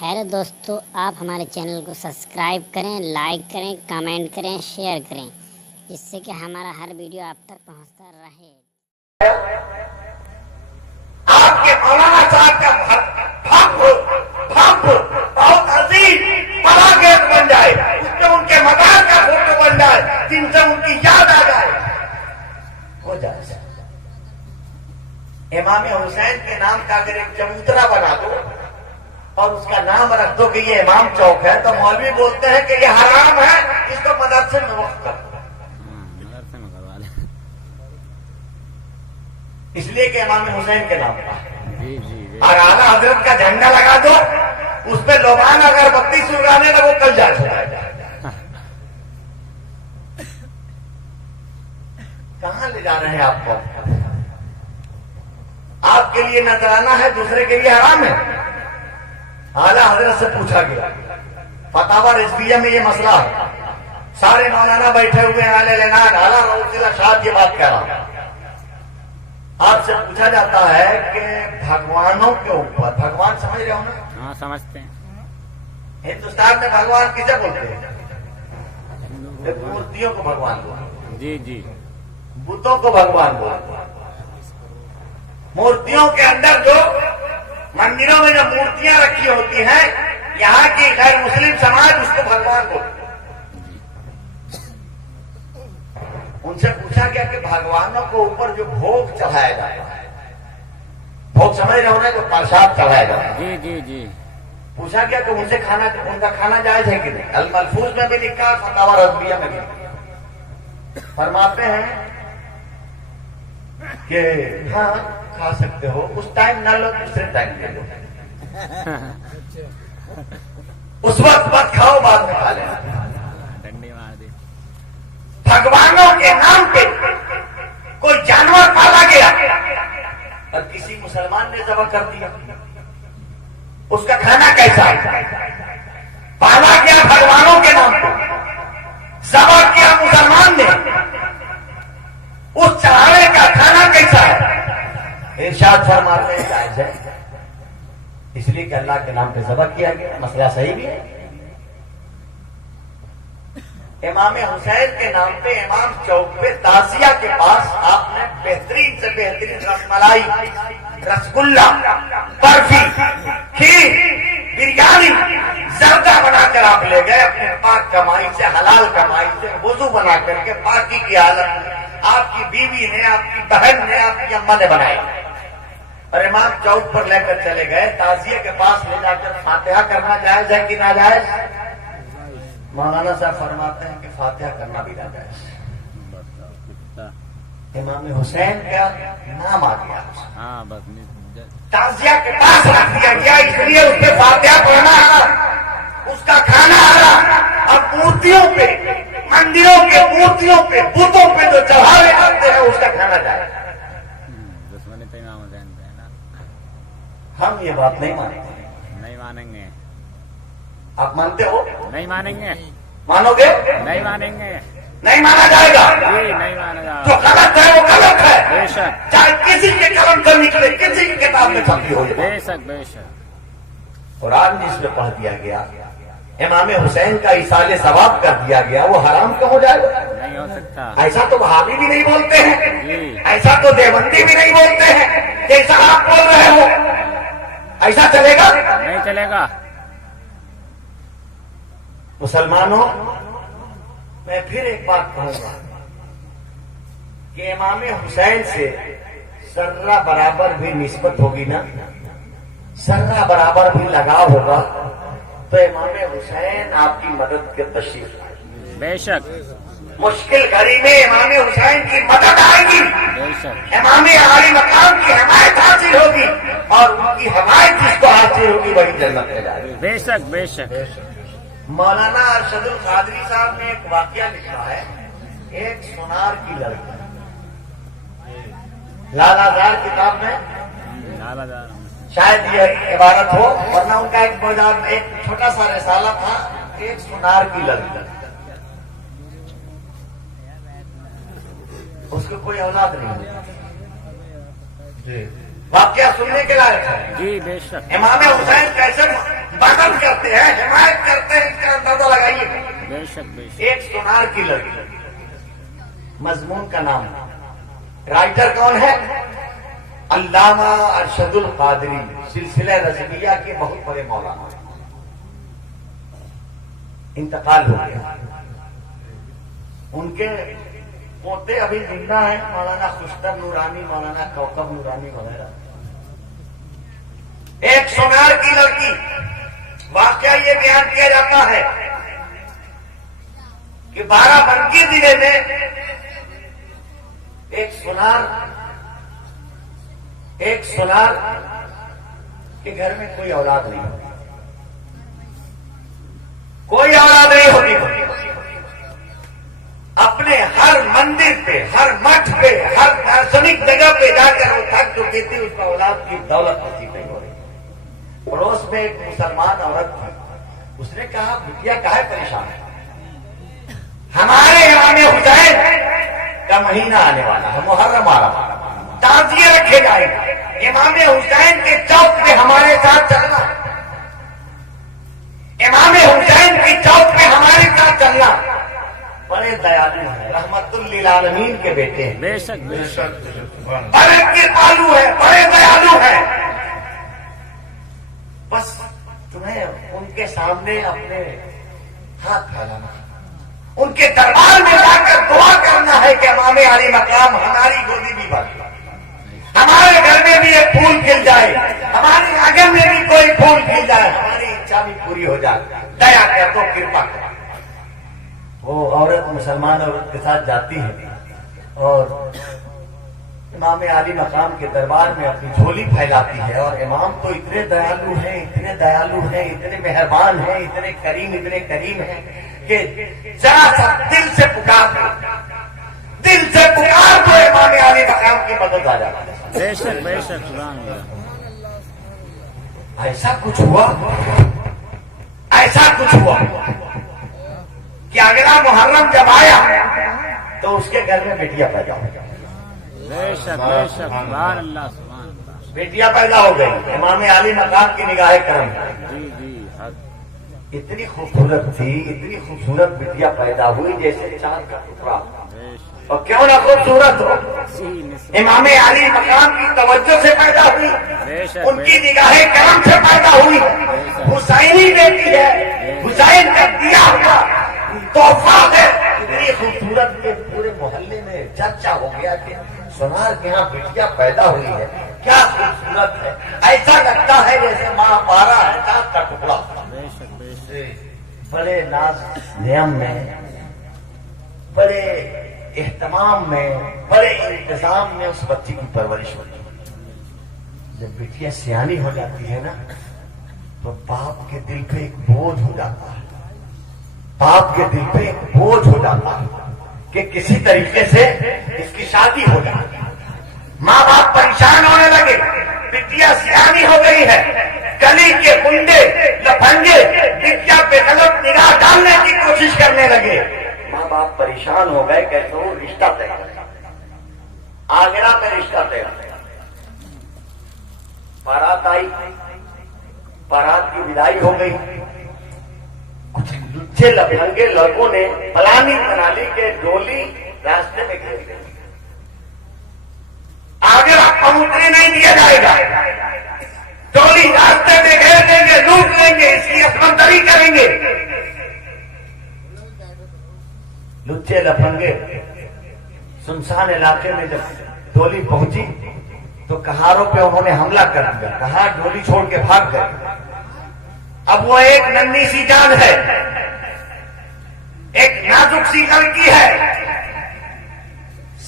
خیر دوستو، آپ ہمارے چینل کو سبسکرائب کریں، لائک کریں، کمنٹ کریں، شیئر کریں، جس سے کہ ہمارا ہر ویڈیو آپ تک پہنچتا رہے۔ آپ کے مولانا صاحب کا بہت عظیم بڑا گیٹ بن جائے، اس میں ان کے مزار کا فوٹو بن جائے، جن سے ان کی یاد آ جائے، ہو جائے۔ امام حسین کے نام کا اگر ایک چبوترا بنا دو اور اس کا نام رکھ دو کہ یہ امام چوک ہے، تو مولوی بولتے ہیں کہ یہ حرام ہے، اس کو مدرسے میں وقف کر دو، اس لیے کہ امام حسین کے نام کا اور اعلیٰ حضرت کا جھنڈا لگا دو، اس پہ لوگان اگر بتی سلگانے لگو کل جا چھوڑا جائے۔ کہاں لے جا رہے ہیں آپ کو؟ آپ کے لیے نذرانہ ہے، دوسرے کے لیے حرام ہے۔ اعلیٰ حضرت سے پوچھا گیا، فتاوی رضویہ میں یہ مسئلہ ہے، سارے مولانا بیٹھے ہوئے ہیں، اعلیٰ رسول شاہ یہ بات کہہ رہا، آپ سے پوچھا جاتا ہے کہ بھگوانوں کے اوپر، بھگوان سمجھ رہے ہو نا؟ ہاں سمجھتے ہیں۔ ہندوستان میں بھگوان کسے بولتے ہیں؟ مورتیوں کو بھگوان بولتے ہیں، جی جی، بتوں کو بھگوان بولتے ہیں۔ مورتیوں کے اندر جو مندروں میں جو مورتیاں رکھی ہوتی ہیں، یہاں کی غیر مسلم سماج اس کو بھگوان بولتے ہیں۔ ان سے پوچھا گیا کہ بھگوانوں کو اوپر جو بھوگ چڑھایا جاتا ہے، بھوگ سمجھ رہے ہو نا، جو پرساد چڑھایا جاتا ہے، جی جی جی، پوچھا گیا کہ ان سے ان کا کھانا جائز ہے کہ نہیں؟ الملفوظ میں بھی لکھا، فتاوی رضویہ میں بھی لکھا، فرماتے ہیں کہ ہاں کھا سکتے ہو، اس ٹائم نہ لو، دوسرے ٹائم لے لو، اس وقت مت کھاؤ، بعد میں کھا لینا۔ ڈنڈی مار دی۔ بھگوانوں کے نام پہ کوئی جانور پالا گیا اور کسی مسلمان نے ذبح کر دیا، اس کا کھانا کیسا ہے؟ پالا گیا بھگوانوں کے نام پہ، ذبح کیا مسلمان نے، اس چڑھاوے کا کھانا کیسا ہے؟ ارشاد فرماتے ہیں جائز ہے، اس لیے کہ اللہ کے نام پہ ذبح کیا گیا، مسئلہ صحیح بھی ہے۔ امام حسین کے نام پہ امام چوک پہ تازیہ کے پاس آپ نے بہترین سے بہترین رس ملائی، رسگلہ، برفی، کھیر، بریانی، زردہ بنا کر آپ لے گئے، اپنے پاک کمائی سے، حلال کمائی سے وضو بنا کر کے پاکی کی حالت میں آپ کی بیوی نے، آپ کی بہن نے، آپ کی اماں نے بنائی، اور امام چوک پر لے کر چلے گئے۔ تعزیے کے پاس لے جا کر فاتحہ کرنا جائز ہے کہ ناجائز؟ مولانا صاحب فرماتے ہیں کہ فاتحہ کرنا بھی ناجائز ہے۔ امام حسین کا نام آ گیا، ہاں بس تعزیہ کے پاس رکھ دیا گیا، اس لیے اس پہ فاتحہ پڑھنا حرام، اس کا کھانا حرام۔ اب مورتیوں پہ، مندروں کے مورتیوں پہ، بتوں پہ جو چڑھاوے آتے ہیں، اس کا کھانا جائے۔ دشمنی تو امام حسین پہ ہے نا، ہم یہ بات نہیں مانتے، نہیں مانیں گے، آپ مانتے ہو؟ نہیں مانیں گے، مانو گے؟ نہیں مانیں گے، نہیں مانا جائے گا، جی نہیں مانا گا، جو غلط ہے وہ غلط ہے، بے شک چاہے کسی کے قلم سے نکلے، کسی کی کتاب میں چھپی ہو جائے۔ بے شک بے شک، قرآن میں اس میں پڑھ دیا گیا، امام حسین کا ایصال ثواب کر دیا گیا، وہ حرام کیوں ہو جائے گا؟ نہیں ہو سکتا، ایسا تو وہابی بھی نہیں بولتے ہیں، جی ایسا تو دیوبندی بھی نہیں بولتے ہیں، جیسا آپ بول رہے ہو، ایسا چلے گا؟ نہیں چلے گا۔ مسلمانوں، میں پھر ایک بات کہوں گا کہ امام حسین سے ذرہ برابر بھی نسبت ہوگی نا، ذرہ برابر بھی لگاؤ ہوگا، تو امام حسین آپ کی مدد کے تشریف لائیں۔ بے شک مشکل گھڑی میں امام حسین کی مدد آئے گی، بے شک، امام عالی مقام کی حمایت حاصل ہوگی، اور ان کی حمایت جس کو حاصل ہوگی وہی جنت میں جائے گی۔ بے شک بے شک، مولانا ارشد القادری صاحب نے ایک واقعہ لکھا ہے، ایک سونار کی لڑکی، لال آزار کتاب میں شاید یہ عبارت ہو، ورنہ ان کا ایک چھوٹا سا رسالہ تھا، ایک سونار کی لڑکی، اس کو کوئی اولاد نہیں ہوئی، واقعہ سننے کے لائق ہے۔ جی بے شک، امام حسین کیسے بدل سونار کی لڑکی. مضمون کا نام رائٹر کون ہے؟ علامہ ارشد القادری، سلسلہ رضویہ کے بہت بڑے مولانا. انتقال ہو گیا. ان کے پوتے ابھی زندہ ہیں، مولانا خوشتر نورانی، مولانا کوکب نورانی وغیرہ. ایک سونار کی لڑکی، واقعہ یہ بیان کیا جاتا ہے کہ بارہ بنکی ضلع میں ایک سونار کے گھر میں کوئی اولاد نہیں ہوتی. کوئی اولاد نہیں ہوتی. اپنے ہر مندر پہ، ہر مٹھ پہ، ہر دارشنک جگہ پہ جا کر وہ تھک چکی تھی. اس کا اولاد کی دولت نصیب نہیں ہو رہی. پڑوس میں ایک مسلمان عورت تھی. اس نے کہا بٹیا کاہے پریشان ہے؟ ہمارے امام حسین کا مہینہ آنے والا ہے، محرم آ رہا ہے، تعزیے رکھے جائیں گے. امام حسین کے چوک پہ ہمارے ساتھ چلنا. امام حسین کی چوک پہ ہمارے ساتھ چلنا. بڑے دیالو ہیں، رحمت للعالمین کے بیٹے ہیں، بے شک بے شک. بڑے کرپالو ہیں، بڑے دیالو ہیں. بس تمہیں ان کے سامنے اپنے ہاتھ پھیلانا، ان کے دربار میں جا کر دعا کرنا ہے کہ امام علی مقام ہماری گودی بھی بھر، ہمارے گھر میں بھی ایک پھول کھل جائے، ہماری آنگن میں بھی کوئی پھول کھل جائے، ہماری اچھا بھی پوری ہو جائے. دیا کر تو کرپا کر. وہ عورت مسلمان عورت کے ساتھ جاتی ہے اور امام علی مقام کے دربار میں اپنی جھولی پھیلاتی ہے. اور امام تو اتنے دیالو ہیں، اتنے دیالو ہیں، اتنے مہربان ہیں، اتنے کریم ہیں کہ ذرا سا دل سے پکار دو امام علی مقام کی مدد آ جاتی ہے. بے شک بے شک. سبحان اللہ. ایسا کچھ ہوا کہ اگلا محرم جب آیا تو اس کے گھر میں بیٹیاں پیدا ہو گئی. بے شک بے شک. سبحان اللہ سبحان اللہ. بیٹیاں پیدا ہو گئی. امام علی مقام کی نگاہ کرم جی جی. حق. اتنی خوبصورت تھی، اتنی خوبصورت بیٹیاں پیدا ہوئی جیسے چاند کا ٹکڑا. بے شک. اور کیوں نہ خوبصورت ہو، جی امام علی مقام کی توجہ سے پیدا ہوئی، بے شک. ان کی نگاہ کرم سے پیدا ہوئی. حسینی بیٹی ہے، حسین کا دیا ہوا تحفہ ہے. اتنی خوبصورت کہ پورے محلے میں چرچا ہو گیا کہ سونار کے یہاں بیٹیاں پیدا ہوئی ہے، کیا خوبصورت ہے. ایسا لگتا ہے جیسے ماں پارا ہے چاند کا ٹکڑا. بے شک بے شک. بڑے ناز نعم میں، بڑے اہتمام میں، بڑے انتظام میں اس بچی کی پرورش ہوتی ہے. جب بیٹیاں سیانی ہو جاتی ہے نا تو باپ کے دل پہ ایک بوجھ ہو جاتا ہے. باپ کے دل پہ ایک بوجھ ہو جاتا ہے کہ کسی طریقے سے اس کی شادی ہو جائے. ماں باپ پریشان ہونے لگے، بیٹیاں سیانی ہو گئی ہے، گلی کے گنڈے لفنگے بیٹیاں پہ غلط نگاہ ڈالنے کی کوشش کرنے لگے. ماں باپ پریشان ہو گئے، کہتے وہ رشتہ طے کرے. آگرہ میں رشتہ طے کرے. بارات آئی، بارات کی ودائی ہو گئی. کچھ لچے لفنگے لڑکوں نے پلاننگ بنا لی کہ ڈولی راستے میں گھیر دیں گے، آگرہ پہنچنے نہیں دیا جائے گا. ڈولی راستے میں گھیر دیں گے، لوٹ لیں گے، اس کی عصمتدری کریں گے. لچے لفنگے سنسان علاقے میں جب ڈولی پہنچی تو کہاروں پہ انہوں نے حملہ کر دیا. کہار ڈولی چھوڑ کے بھاگ گئے. اب وہ ایک ننھی سی جان ہے، ایک نازک سی لڑکی ہے.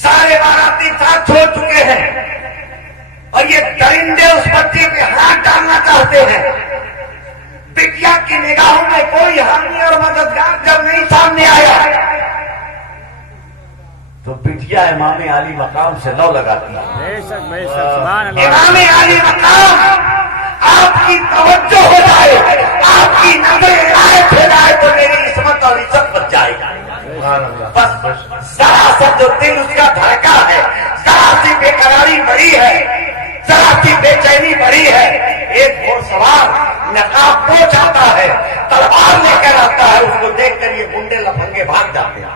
سارے باراتی ساتھ چھوڑ چکے ہیں اور یہ درندے اس بچے پہ ہاتھ ڈالنا چاہتے ہیں. بٹیا کی نگاہوں میں کوئی حامی اور مددگار جب نہیں سامنے آیا تو بٹیا امام علی مقام سے لو لگاتی ہے. بے شک بے شک. سبحان اللہ. امام علی مقام آپ کی توجہ ہو جائے، آپ کی نظر عنایت ہو جائے تو میری عصمت اور عزت بچ جائے گی. بس ذرا سا جو دل اس کا دھڑکا ہے، ذرا سی بے قراری بڑی ہے، ذرا سی بے چینی بڑی ہے. ایک گھوڑ سوار نقاب پوچھ آتا ہے، تلوار لے کر آتا ہے، اس کو دیکھ کر یہ گنڈے لفنگے بھاگ جاتے ہیں.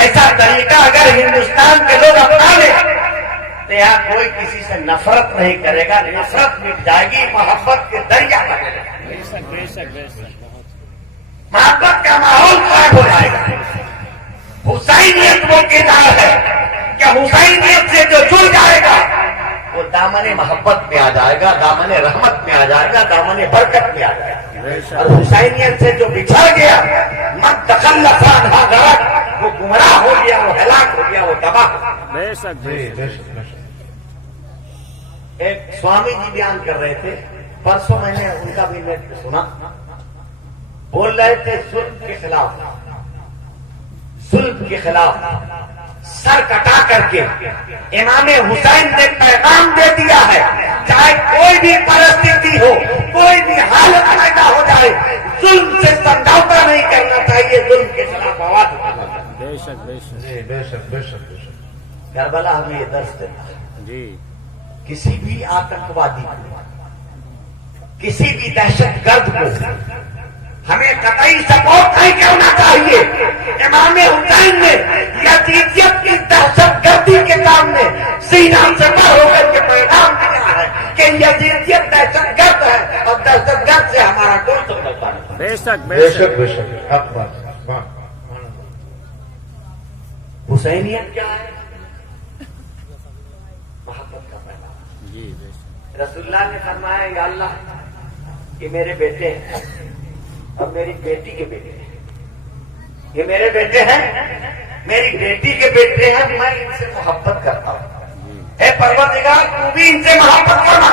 ایسا طریقہ اگر ہندوستان کے لوگ اپنا لیں تو یہاں کوئی کسی سے نفرت نہیں کرے گا، نفرت مٹ جائے گی، محبت کے دریا بنے گا، بے شک بے شک بے شک محبت کا ماحول قائم ہو جائے گا۔ حسینیت وہ کردار ہے کہ حسینیت سے جو جڑ جائے گا وہ دامن محبت میں آ جائے گا، دامن رحمت میں آ جائے گا، دامن برکت میں آ جائے گا۔ اور حسینیت سے جو بچھڑ گیا من تخلف عنہا غرق، وہ گمراہ ہو گیا، وہ ہلاک ہو گیا، وہ تباہ ہو گیا۔ بے شک بے شک ایک سوامی جی بیان کر رہے تھے، پرسوں میں نے ان کا بھی میں سنا، بول رہے تھے ظلم کے خلاف، ظلم کے خلاف سر کٹا کر کے امام حسین نے پیغام دے دیا ہے، چاہے کوئی بھی پرستھتی ہو، کوئی بھی حالت پیدا ہو جائے، ظلم سے سمجھوتا نہیں کرنا چاہیے، ظلم کے خلاف آواز اٹھانا چاہیے۔ بے شک بے شک بے شک بے شک بے شک۔ کربلا ہمیں یہ درس دیتا ہے، جی کسی بھی آتنکوادی کو، کسی بھی دہشت گرد کو ہمیں قطعی سپورٹ نہیں کرنا چاہیے۔ امام حسین نے یزیدیت کی دہشت گردی کے سامنے سینہ سے بر ہو کر کے پیغام دیا ہے کہ یزیدیت دہشت گرد ہے اور دہشت گرد سے ہمارا کوئی تعلق نہیں۔ بے شک بے بے شک شک بے شک، حق بات۔ حسینیت کیا ہے؟ محبت کا پیغام۔ جی بے شک رسول اللہ نے فرمایا یا اللہ کہ میرے بیٹے ہیں اور میری بیٹی کے بیٹے ہیں، یہ میرے بیٹے ہیں، میری بیٹی کے بیٹے ہیں، میں ان سے محبت کرتا ہوں، اے پروردگار تو بھی ان سے محبت کرنا۔